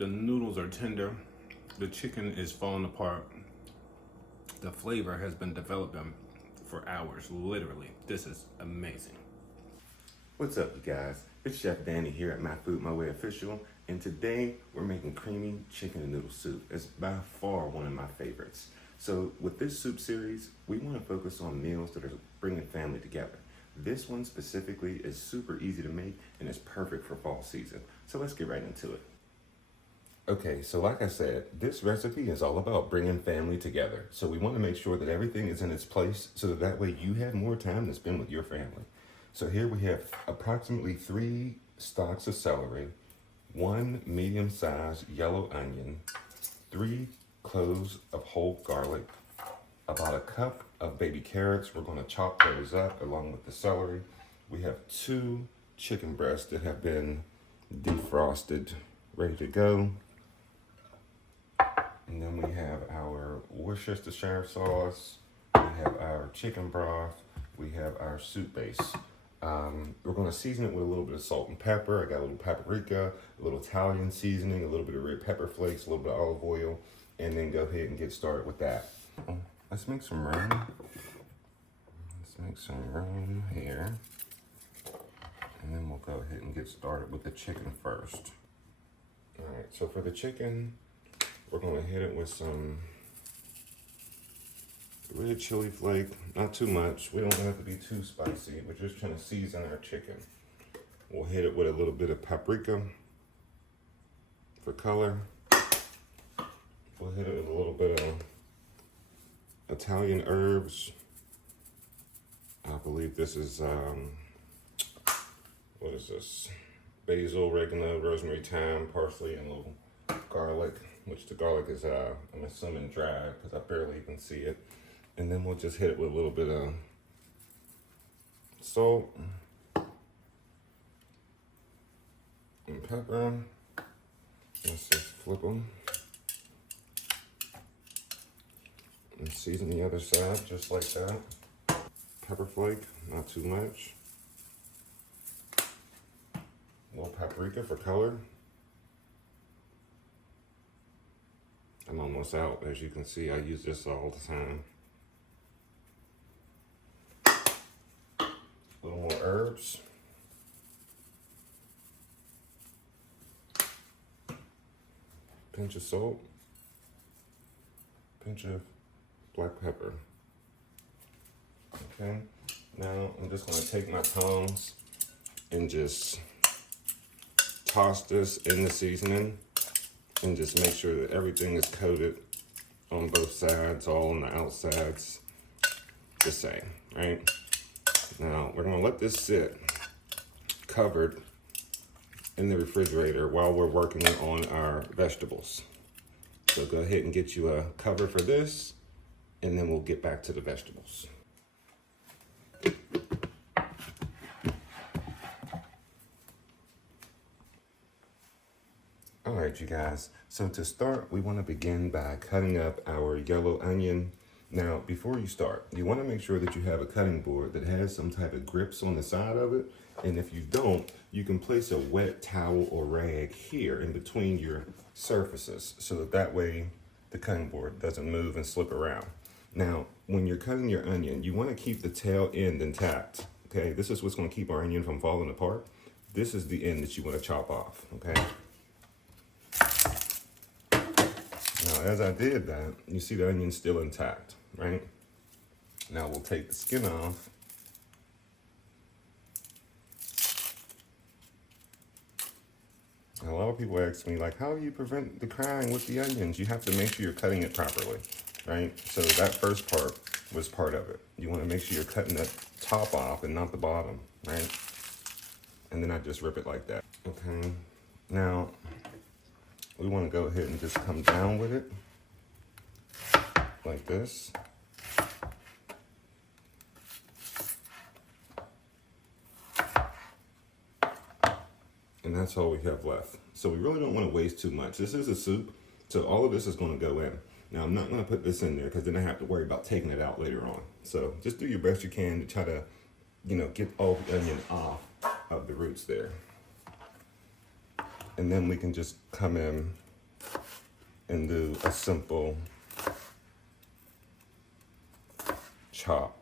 The noodles are tender. The chicken is falling apart. The flavor has been developing for hours, literally. This is amazing. What's up, you guys? It's Chef Danny here at Myfoodmywayofficial, and today we're making creamy chicken and noodle soup. It's by far one of my favorites. So with this soup series, we want to focus on meals that are bringing family together. This one specifically is super easy to make and it's perfect for fall season. So let's get right into it. Okay, so like I said, this recipe is all about bringing family together. So we want to make sure that everything is in its place so that way you have more time to spend with your family. So here we have approximately 3 stalks of celery, 1 medium-sized yellow onion, 3 cloves of whole garlic, about a cup of baby carrots. We're going to chop those up along with the celery. We have 2 chicken breasts that have been defrosted, ready to go. And then we have our Worcestershire sauce, we have our chicken broth, we have our soup base. We're going to season it with a little bit of salt and pepper. I got a little paprika, a little Italian seasoning, a little bit of red pepper flakes, a little bit of olive oil, and then go ahead and get started with that. Let's make some room. Let's make some room here. And then we'll go ahead and get started with the chicken first. All right, so for the chicken, we're going to hit it with some red chili flake, not too much. We don't want it to be too spicy. We're just trying to season our chicken. We'll hit it with a little bit of paprika for color. We'll hit it with a little bit of Italian herbs. I believe this is, what is this? Basil, oregano, rosemary, thyme, parsley, and a little garlic, which the garlic is, I'm assuming dry because I barely even see it. And then we'll just hit it with a little bit of salt and pepper. Let's just flip them. And season the other side just like that. Pepper flake, not too much. A little paprika for color. I'm almost out. As you can see, I use this all the time. A little more herbs. Pinch of salt. Pinch of black pepper. Okay, now I'm just gonna take my tongs and just toss this in the seasoning and just make sure that everything is coated on both sides, all on the outsides the same, right? Now we're gonna let this sit covered in the refrigerator while we're working on our vegetables. So go ahead and get you a cover for this, and then we'll get back to the vegetables. All right, you guys. So to start, we want to begin by cutting up our yellow onion. Now, before you start, you want to make sure that you have a cutting board that has some type of grips on the side of it. And if you don't, you can place a wet towel or rag here in between your surfaces so that way the cutting board doesn't move and slip around. Now, when you're cutting your onion, you want to keep the tail end intact, okay? This is what's going to keep our onion from falling apart. This is the end that you want to chop off, okay? Now, as I did that, you see the onion's still intact, right? Now we'll take the skin off. A lot of people ask me, like, how do you prevent the crying with the onions? You have to make sure you're cutting it properly, right? So that first part was part of it. You want to make sure you're cutting the top off and not the bottom, right? And then I just rip it like that. Okay, now we want to go ahead and just come down with it like this. And that's all we have left. So we really don't want to waste too much. This is a soup, so all of this is going to go in. Now, I'm not going to put this in there because then I have to worry about taking it out later on. So just do your best you can to try to, get all the onion off of the roots there. And then we can just come in and do a simple chop.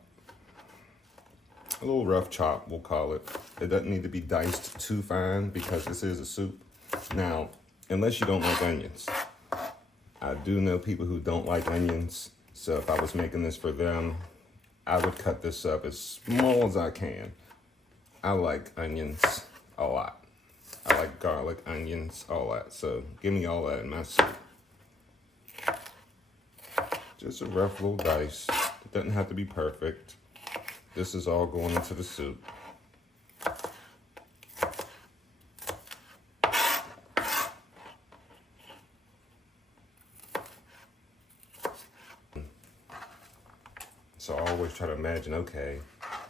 A little rough chop, we'll call it. It doesn't need to be diced too fine because this is a soup. Now, unless you don't like onions. I do know people who don't like onions, so if I was making this for them, I would cut this up as small as I can. I like onions a lot. I like garlic, onions, all that. So give me all that in my soup. Just a rough little dice. It doesn't have to be perfect. This is all going into the soup. So I always try to imagine, okay,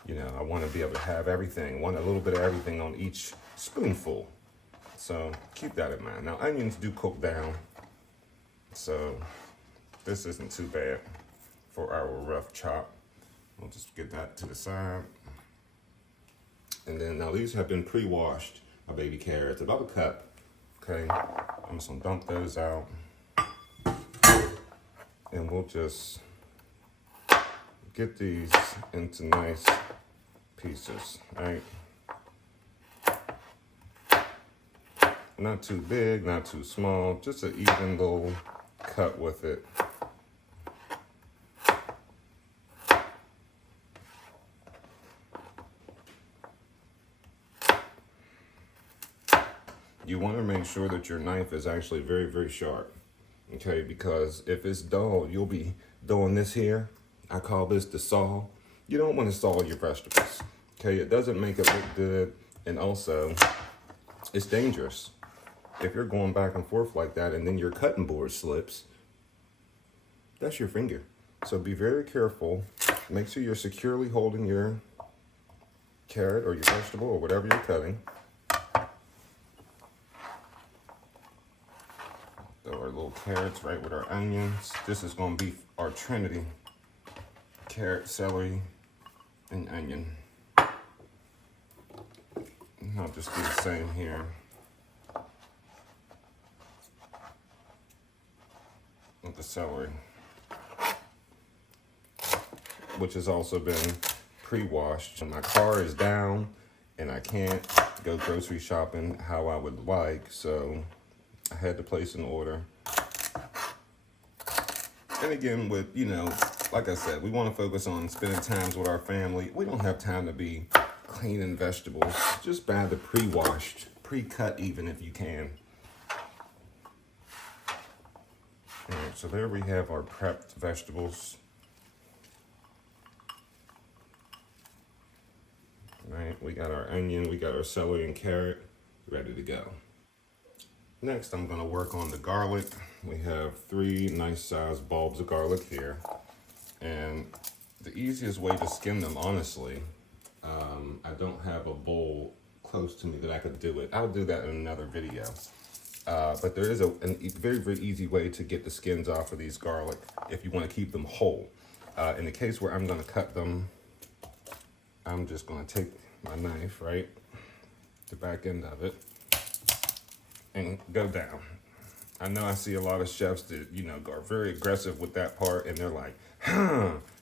you know, I want to be able to have everything, want a little bit of everything on each spoonful. So keep that in mind. Now, onions do cook down, so this isn't too bad for our rough chop. We'll just get that to the side. And then now these have been pre-washed, my baby carrots, about a cup. Okay, I'm just gonna dump those out. And we'll just get these into nice pieces, right? Not too big, not too small, just an even little cut with it. You want to make sure that your knife is actually very, very sharp, okay? Because if it's dull, you'll be doing this here. I call this the saw. You don't want to saw your vegetables, okay? It doesn't make it look good, and also, it's dangerous. If you're going back and forth like that and then your cutting board slips, that's your finger. So be very careful. Make sure you're securely holding your carrot or your vegetable or whatever you're cutting. Throw our little carrots right with our onions. This is going to be our trinity: carrot, celery, and onion. And I'll just do the same here. With the celery, which has also been pre-washed. My car is down and I can't go grocery shopping how I would like, so I had to place an order. And again, with, you know, like I said, we want to focus on spending times with our family. We don't have time to be cleaning vegetables. Just buy the pre-washed, pre-cut even if you can. All right, so there we have our prepped vegetables. Right, we got our onion, we got our celery and carrot ready to go. Next, I'm gonna work on the garlic. We have 3 nice sized bulbs of garlic here. And the easiest way to skin them, honestly, I don't have a bowl close to me that I could do it. I'll do that in another video. But there is a very, very easy way to get the skins off of these garlic if you want to keep them whole. In the case where I'm going to cut them, I'm just going to take my knife, right, the back end of it, and go down. I know I see a lot of chefs that, you know, are very aggressive with that part, and they're like,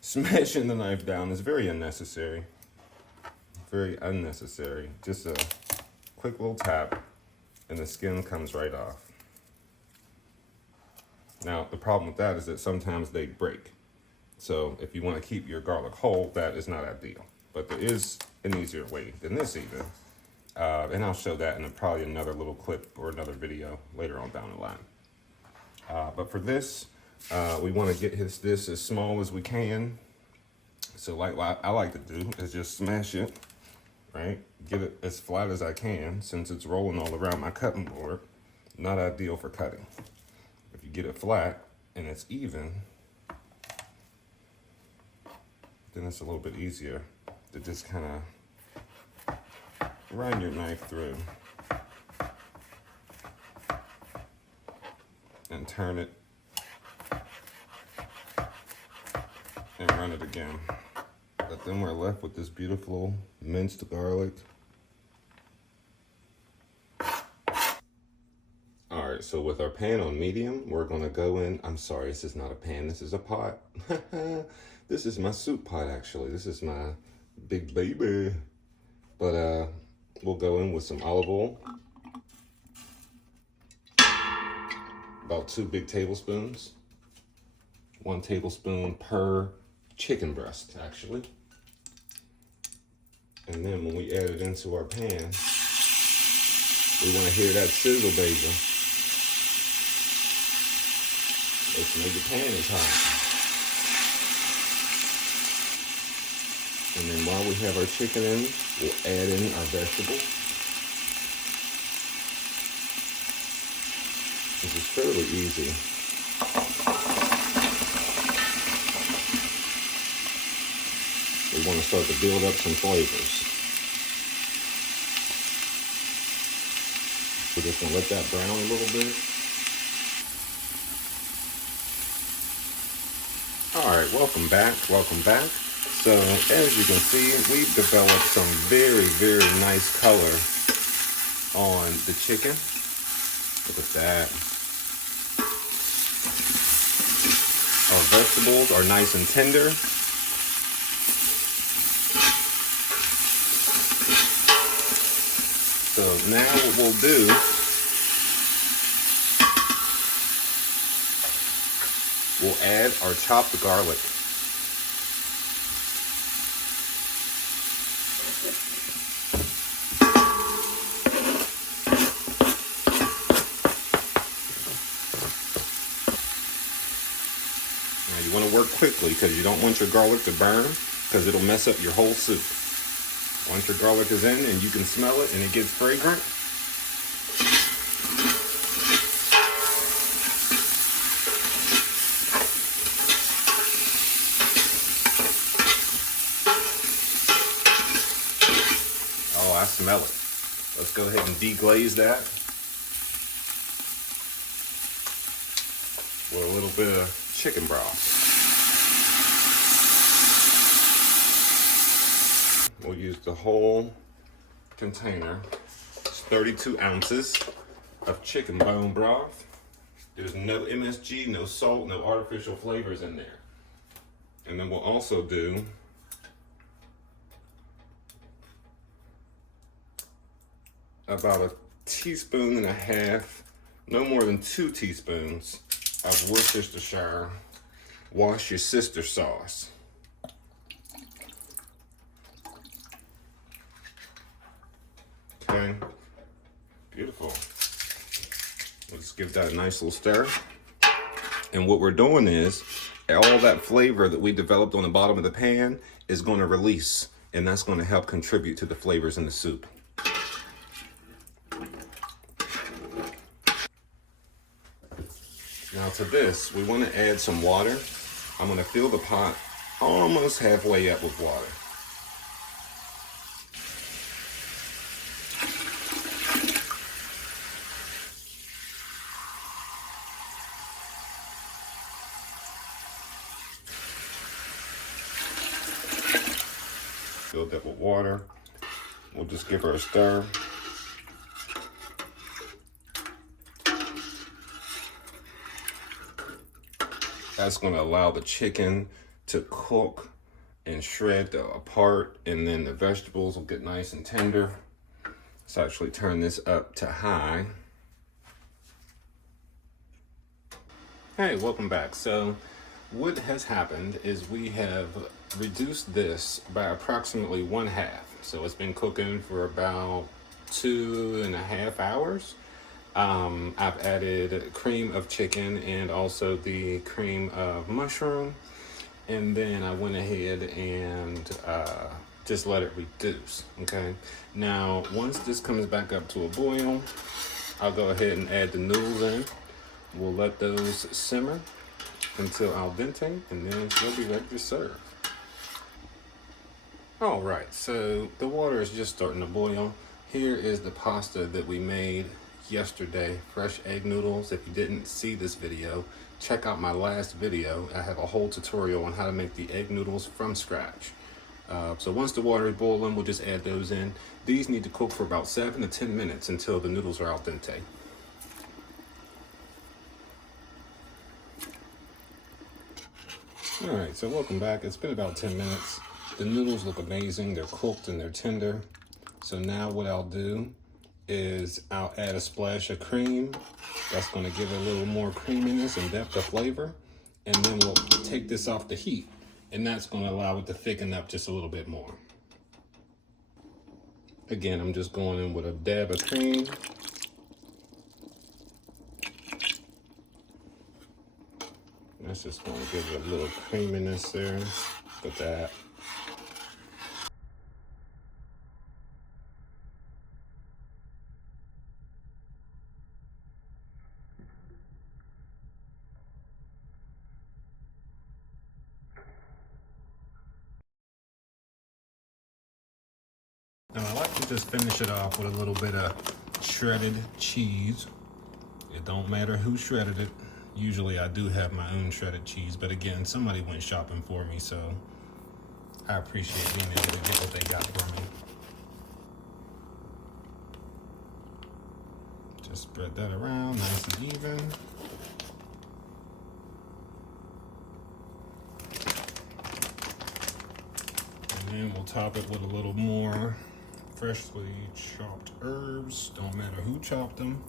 smashing the knife down is very unnecessary. Very unnecessary. Just a quick little tap, and the skin comes right off. Now, the problem with that is that sometimes they break. So if you want to keep your garlic whole, that is not ideal. But there is an easier way than this even. And I'll show that in probably another little clip or another video later on down the line. But for this, we want to get this as small as we can. So like what I like to do is just smash it, right? Get it as flat as I can since it's rolling all around my cutting board. Not ideal for cutting. If you get it flat and it's even, then it's a little bit easier to just kind of run your knife through and turn it and run it again. But then we're left with this beautiful minced garlic. All right, right, so with our pan on medium, we're gonna go in. I'm sorry, this is not a pan, this is a pot. This is my soup pot, actually. This is my big baby. But we'll go in with some olive oil. About 2 big tablespoons. 1 tablespoon per chicken breast, actually. And then when we add it into our pan, we want to hear that sizzle, baby. Let's make the pan is hot. And then while we have our chicken in, we'll add in our vegetables. This is fairly easy. We want to start to build up some flavors. We're just going to let that brown a little bit. All right, welcome back, welcome back. So as you can see, we've developed some very, very nice color on the chicken. Look at that. Our vegetables are nice and tender. So now what we'll do, we'll add our chopped garlic. Now you want to work quickly because you don't want your garlic to burn because it'll mess up your whole soup. Once your garlic is in and you can smell it and it gets fragrant, oh, I smell it. Let's go ahead and deglaze that with a little bit of chicken broth. We'll use the whole container. It's 32 ounces of chicken bone broth. There's no MSG, no salt, no artificial flavors in there. And then we'll also do about 1.5 teaspoons, no more than 2 teaspoons of Worcestershire wash your sister sauce. Okay, beautiful. Let's give that a nice little stir. And what we're doing is, all that flavor that we developed on the bottom of the pan is going to release, and that's going to help contribute to the flavors in the soup. Now to this, we want to add some water. I'm going to fill the pot almost halfway up with water. Filled up with water. We'll just give her a stir. That's going to allow the chicken to cook and shred apart, and then the vegetables will get nice and tender. Let's actually turn this up to high. Hey, welcome back. So what has happened is we have reduced this by approximately 1/2. So it's been cooking for about 2.5 hours. I've added cream of chicken and also the cream of mushroom. And then I went ahead and just let it reduce, okay? Now, once this comes back up to a boil, I'll go ahead and add the noodles in. We'll let those simmer until al dente, and then we'll be ready to serve. All right, so the water is just starting to boil. Here is the pasta that we made yesterday, fresh egg noodles. If you didn't see this video, check out my last video. I have a whole tutorial on how to make the egg noodles from scratch. So once the water is boiling, we'll just add those in. These need to cook for about 7 to 10 minutes until the noodles are al dente. All right, so welcome back. It's been about 10 minutes. The noodles look amazing. They're cooked and they're tender. So now what I'll do is I'll add a splash of cream. That's gonna give it a little more creaminess and depth of flavor. And then we'll take this off the heat. And that's gonna allow it to thicken up just a little bit more. Again, I'm just going in with a dab of cream. That's just gonna give it a little creaminess there. Look at that. Now I like to just finish it off with a little bit of shredded cheese. It don't matter who shredded it. Usually I do have my own shredded cheese, but again, somebody went shopping for me, so I appreciate being able to get what they got for me. Just spread that around nice and even. And then we'll top it with a little more freshly chopped herbs. Don't matter who chopped them.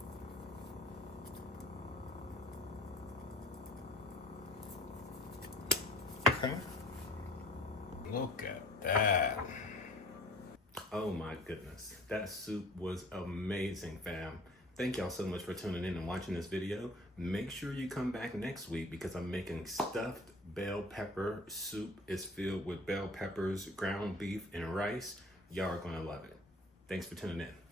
Okay. Look at that. Oh my goodness. That soup was amazing, fam. Thank y'all so much for tuning in and watching this video. Make sure you come back next week because I'm making stuffed bell pepper soup. It's filled with bell peppers, ground beef, and rice. Y'all are gonna love it. Thanks for tuning in.